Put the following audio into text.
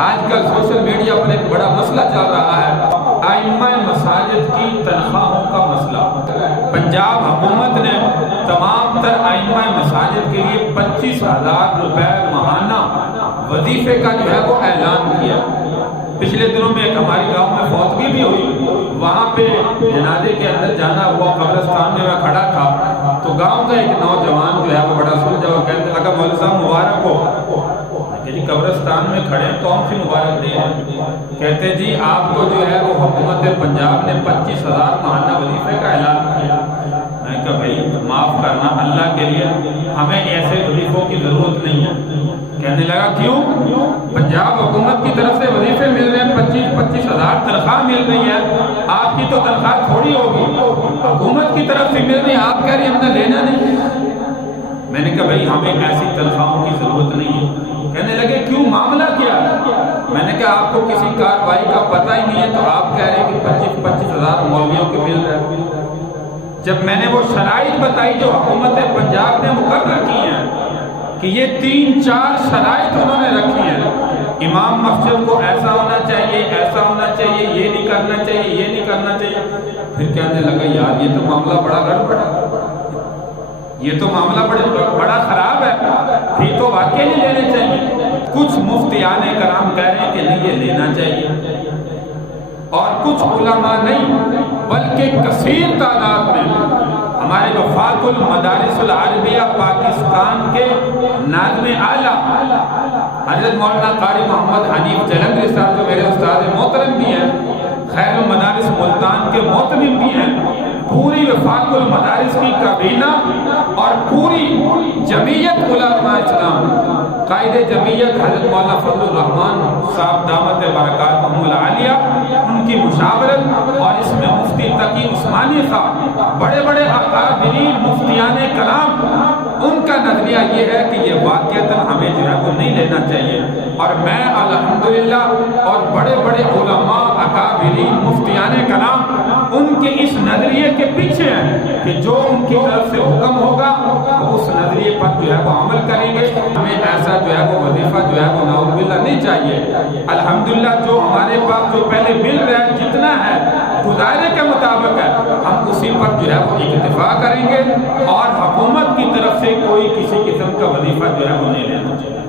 آج کل social media پر ایک بڑا مسئلہ چل رہا ہے، ائمہ مساجد کی تنخواہوں کا مسئلہ۔ پنجاب حکومت نے تمام تر ائمہ مساجد کے لیے 25,000 روپے ماہانہ وظیفے کا جو ہے وہ اعلان کیا۔ پچھلے دنوں میں ایک ہماری گاؤں میں فوتگی بھی ہوئی، وہاں پہ جنازے کے اندر جانا ہوا، قبرستان میں کھڑا تھا تو گاؤں کا ایک نوجوان جو ہے وہ بڑا سلجھا ہوا کہنے لگا مولوی صاحب مبارک ہو۔ جی قبرستان میں کھڑے ہیں کون سی مبارک دے ہیں؟ کہتے جی آپ کو جو ہے وہ حکومت پنجاب نے 25,000 ماہانہ وظیفے کا اعلان کیا۔ میں نے کہا بھائی معاف کرنا، اللہ کے لیے ہمیں ایسے وظیفوں کی ضرورت نہیں ہے۔ کہنے لگا کیوں؟ پنجاب حکومت کی طرف سے وظیفے مل رہے ہیں، 25,000 تنخواہ مل رہی ہے، آپ کی تو تنخواہ تھوڑی ہوگی، حکومت کی طرف سے مل رہی ہے، آپ کہہ رہی ہیں ہم نے لینا نہیں۔ میں نے کہا بھائی ہمیں ایسی تنخواہوں کی ضرورت نہیں ہے۔ کہنے لگے کیوں، معاملہ کیا؟ میں نے کہا آپ کو کسی کارروائی کا پتہ ہی نہیں ہے تو آپ کہہ رہے ہیں کہ 25,000 مولویوں کے مل رہے ہیں۔ جب میں نے وہ شرائط بتائی جو حکومت پنجاب نے مقرر کی ہیں کہ یہ 3-4 شرائط انہوں نے رکھی ہیں، امام مسجد کو ایسا ہونا چاہیے، ایسا ہونا چاہیے، یہ نہیں کرنا چاہیے، یہ نہیں کرنا چاہیے، پھر کہنے لگا یار یہ تو معاملہ بڑا گڑبڑ ہے، یہ تو معاملہ بڑا خراب ہے، پھر تو واقعی نہیں لینے چاہیے۔ کچھ مفتیان کرام کہہ رہے ہیں کہ نہیں یہ لینا چاہیے، اور کچھ علماء نہیں بلکہ کثیر تعداد میں ہمارے وفاق المدارس العربیہ پاکستان کے ناظم اعلیٰ حضرت مولانا قاری محمد حنیف جلندری صاحب جو میرے استاد محترم بھی ہیں، خیر المدارس ملتان کے محتمم بھی ہیں، پوری وفاق المدارس کی کابینہ اور پوری جمعیت علماء اسلام، قائد جمعیت حضرت مولانا فضل الرحمان صاحب دامت برکاتہم العالیہ، ان کی مشاورت اور اس میں مفتی تقی عثمانی صاحب، بڑے بڑے اکابرین مفتیان کلام، ان کا نظریہ یہ ہے کہ یہ واقعتاً ہمیں جو ہے وہ نہیں لینا چاہیے۔ اور میں الحمدللہ اور بڑے بڑے علماء اکابرین مفتیان کلام ان کے اس نظریے کے پیچھے ہیں کہ جو ان کی طرف سے حکم ہوگا تو اس نظریے پر جو ہے وہ عمل کریں گے۔ ہمیں ایسا جو ہے وہ وظیفہ جو ہے وہ نعوذ باللہ نہیں چاہیے۔ الحمدللہ جو ہمارے پاس جو پہلے مل رہا ہے جتنا ہے گزارے کے مطابق ہے، ہم اسی پر جو ہے وہ اکتفا کریں گے، اور حکومت کی طرف سے کوئی کسی قسم کا وظیفہ جو ہے وہ نہیں لینا چاہیے۔